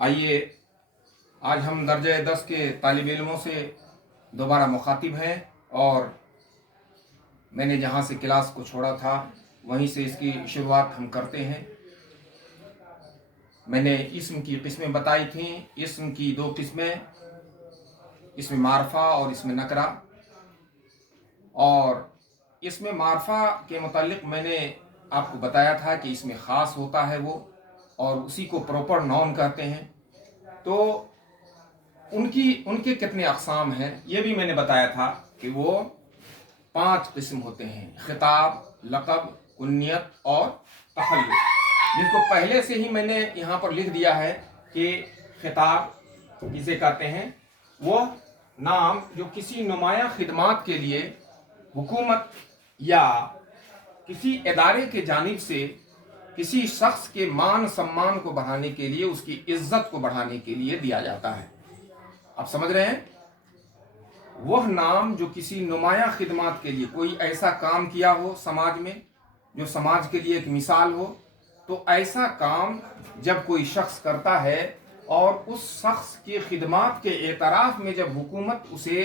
आइए आज हम दर्जा 10 के तालिब इल्मों से दोबारा मुखातिब हैं और मैंने जहाँ से क्लास को छोड़ा था वहीं से इसकी शुरुआत हम करते हैं। मैंने इस्म की किस्में बताई थी। इस्म की दो किस्में, इसमें मारफा और इसमें नकरा। और इसमें मारफा के मुतालिक मैंने आपको बताया था कि इसमें ख़ास होता है वो, और उसी को प्रॉपर नाउन कहते हैं। तो उनके कितने अक़साम हैं ये भी मैंने बताया था कि वो 5 किस्म होते हैं: खिताब, लक़ब, कुन्नियत और तखल्लुस, जिसको पहले से ही मैंने यहाँ पर लिख दिया है कि खिताब किसे कहते हैं। वो नाम जो किसी नुमाया खिदमात के लिए हुकूमत या किसी इदारे के जानिब से किसी शख्स के मान सम्मान को बढ़ाने के लिए, उसकी इज्जत को बढ़ाने के लिए दिया जाता है। आप समझ रहे हैं? वह नाम जो किसी नुमाया खिदमात के लिए कोई ऐसा काम किया हो समाज में जो समाज के लिए एक मिसाल हो, तो ऐसा काम जब कोई शख्स करता है और उस शख्स की खिदमात के एतराफ़ में जब हुकूमत उसे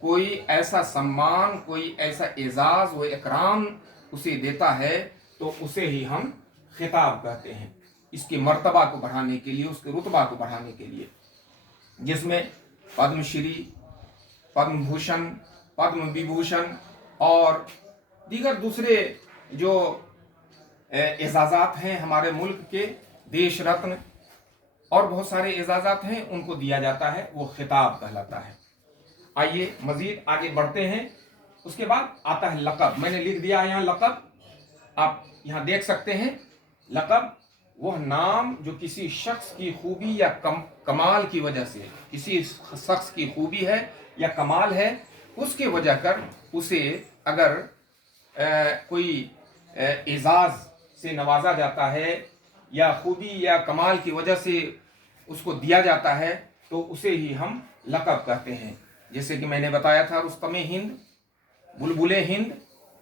कोई ऐसा सम्मान, कोई ऐसा एजाज़ व इकराम उसे देता है, तो उसे ही हम खिताब कहते हैं। इसके मर्तबा को बढ़ाने के लिए, उसके रुतबा को बढ़ाने के लिए, जिसमें पद्मश्री, पद्म भूषण, पद्म विभूषण और दीगर दूसरे जो एजाज़ात हैं हमारे मुल्क के, देश रत्न और बहुत सारे एजाज़ात हैं, उनको दिया जाता है, वो खिताब कहलाता है। आइए मज़ीद आगे बढ़ते हैं। उसके बाद आता है लक़ब। मैंने लिख दिया है यहाँ लक़ब, आप यहाँ देख सकते हैं। लक़ब वह नाम जो किसी शख्स की खूबी या कमाल की वजह से, किसी शख्स की खूबी है या कमाल है, उसके वजह कर उसे अगर कोई एजाज़ से नवाजा जाता है या खूबी या कमाल की वजह से उसको दिया जाता है, तो उसे ही हम लक़ब कहते हैं। जैसे कि मैंने बताया था, रुस्तम हिंद, बुलबुल हिंद,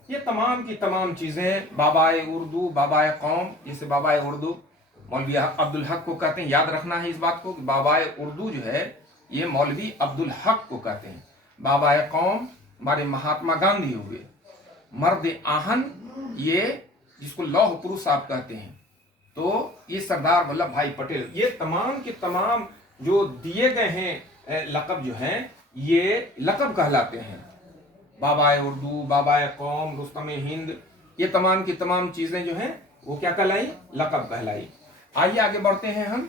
ये तमाम की तमाम चीज़ें, बाबाए उर्दू, बाबाए कौम। जैसे बाबाए उर्दू मौलवी अब्दुल हक को कहते हैं, याद रखना है इस बात को कि बाबाए उर्दू जो है ये मौलवी अब्दुल हक को कहते हैं। बाबाए कौम हमारे महात्मा गांधी हुए। मर्द आहन ये जिसको लौह पुरुष आप कहते हैं, तो ये सरदार वल्लभ भाई पटेल। ये तमाम के तमाम जो दिए गए हैं लक़ब जो हैं, ये लक़ब कहलाते हैं। बाबाए उर्दू, बाबाए कौम, रुस्तम हिंद, ये तमाम की तमाम चीज़ें जो हैं वो क्या कहलाई? लक़ब कहलाई। आइए आगे बढ़ते हैं हम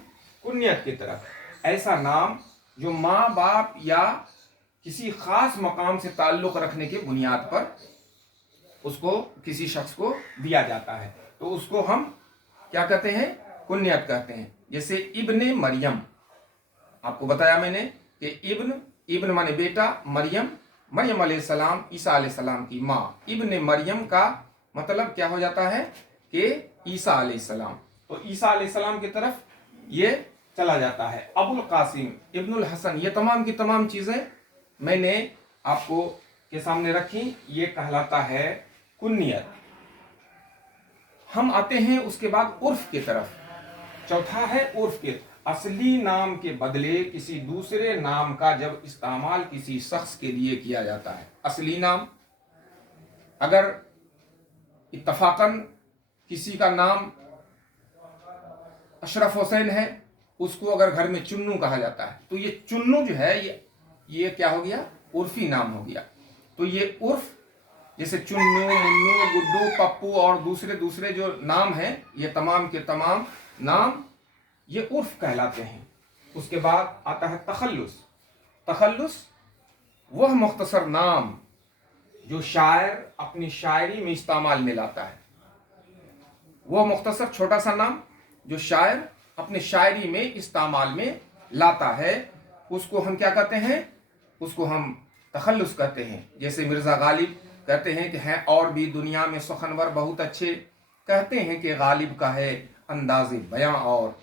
कुन्नियत की तरफ। ऐसा नाम जो माँ बाप या किसी ख़ास मकाम से ताल्लुक़ रखने के बुनियाद पर उसको किसी शख्स को दिया जाता है, तो उसको हम क्या कहते हैं? कुन्नियत कहते हैं। जैसे इब्ने मरियम, आपको बताया मैंने कि इब्न माने बेटा, मरियम अलैहिस्सलाम ईसा अलैहिस्सलाम की माँ। इब्ने मरियम का मतलब क्या हो जाता है कि ईसा अलैहिस्सलाम, तो ईसा अलैहिस्सलाम की तरफ ये चला जाता है। अबुल कासिम, इब्नुल हसन, ये तमाम की तमाम चीज़ें मैंने आपको के सामने रखी। ये कहलाता है कुन्नियत। हम आते हैं उसके बाद उर्फ की तरफ। चौथा है उर्फ के, असली नाम के बदले किसी दूसरे नाम का जब इस्तेमाल किसी शख्स के लिए किया जाता है। असली नाम, अगर इत्तफाकन किसी का नाम अशरफ हुसैन है, उसको अगर घर में चुन्नू कहा जाता है, तो ये चुन्नू जो है ये क्या हो गया? उर्फी नाम हो गया। तो ये उर्फ, जैसे चुन्नू, मुन्नू, गुड्डू, पप्पू और दूसरे जो नाम हैं, ये तमाम के तमाम नाम ये उर्फ कहलाते हैं। उसके बाद आता है तखल्लुस। तखल्लुस वह मुख्तसर नाम जो शायर अपनी शायरी में इस्तेमाल में लाता है। वह मुख्तसर छोटा सा नाम जो शायर अपने शायरी में इस्तेमाल में लाता है, उसको हम क्या कहते हैं? उसको हम तखल्लुस कहते हैं। जैसे मिर्ज़ा गालिब कहते हैं कि हैं और भी दुनिया में सुखनवर बहुत अच्छे, कहते हैं कि गालिब का है अंदाज़े बयां। और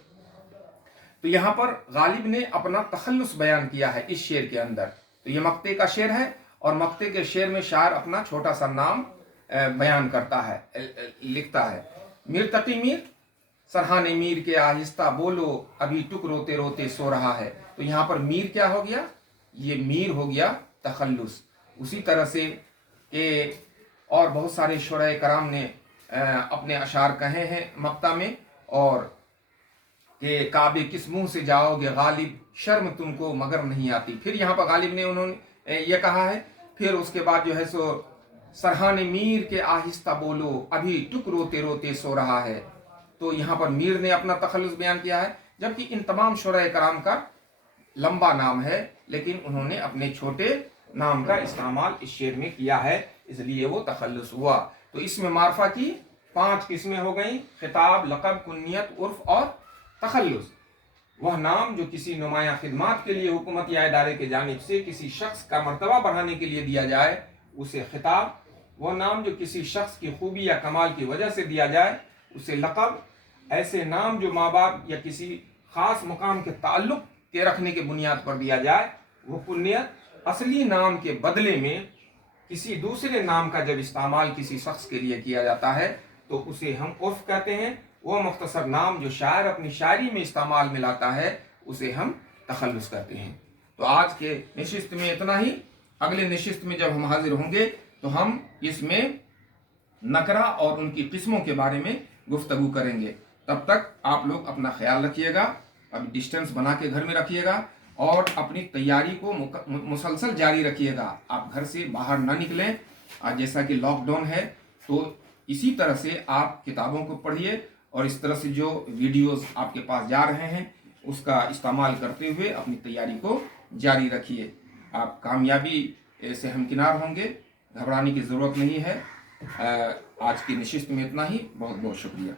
तो यहाँ पर गालिब ने अपना तखल्लुस बयान किया है इस शेर के अंदर। तो ये मक्ते का शेर है, और मक्ते के शेर में शायर अपना छोटा सा नाम बयान करता है, लिखता है। मीर तकी मीर सरहाने मीर के आहिस्ता बोलो, अभी टुक रोते रोते सो रहा है। तो यहाँ पर मीर क्या हो गया? ये मीर हो गया तखल्लुस। उसी तरह से कि और बहुत सारे शुरा कराम ने अपने अशार कहे हैं मक्ता में, और कि काबे किस मुंह से जाओगे गालिब, शर्म तुमको मगर नहीं आती। फिर यहाँ पर गालिब ने उन्होंने ये कहा है। फिर उसके बाद जो है सो सरहाने मीर के आहिस्ता बोलो, अभी टुक रोते रोते सो रहा है। तो यहाँ पर मीर ने अपना तखल्लुस बयान किया है, जबकि इन तमाम शुरा कराम का लंबा नाम है, लेकिन उन्होंने अपने छोटे नाम का इस्तेमाल इस शेर में किया है, इसलिए वो तखल्लुस हुआ। तो इसमें मार्फा की 5 किस्में हो गई: खिताब, लक़ब, कुन्नियत, उर्फ और तखल्लुस। वह नाम जो किसी नुमाया खिदमात के लिए हुकूमत या इदारे की जानिब से किसी शख्स का मर्तबा बढ़ाने के लिए दिया जाए, उसे खिताब। वह नाम जो किसी शख्स की खूबी या कमाल की वजह से दिया जाए, उसे लक़ब। ऐसे नाम जो माँ बाप या किसी ख़ास मुकाम के ताल्लुक़ के रखने के बुनियाद पर दिया जाए, वो कुन्नियत। असली नाम के बदले में किसी दूसरे नाम का जब इस्तेमाल किसी शख्स के लिए किया जाता है, तो उसे हम उर्फ कहते हैं। वह मुख्तसर नाम जो शायर अपनी शायरी में इस्तेमाल में लाता है, उसे हम तखल्लुस कहते हैं। तो आज के नशिस्त में इतना ही। अगले नशिस्त में जब हम हाजिर होंगे तो हम इसमें नकरा और उनकी किस्मों के बारे में गुफ्तगू करेंगे। तब तक आप लोग अपना ख्याल रखिएगा, अब डिस्टेंस बना के घर में रखिएगा और अपनी तैयारी को मुसलसल जारी रखिएगा। आप घर से बाहर ना निकलें। आज जैसा कि लॉकडाउन है, तो इसी तरह से आप किताबों को पढ़िए और इस तरह से जो वीडियोस आपके पास जा रहे हैं उसका इस्तेमाल करते हुए अपनी तैयारी को जारी रखिए। आप कामयाबी से हमकिनार होंगे, घबराने की ज़रूरत नहीं है। आज की नशिस्त में इतना ही। बहुत बहुत शुक्रिया।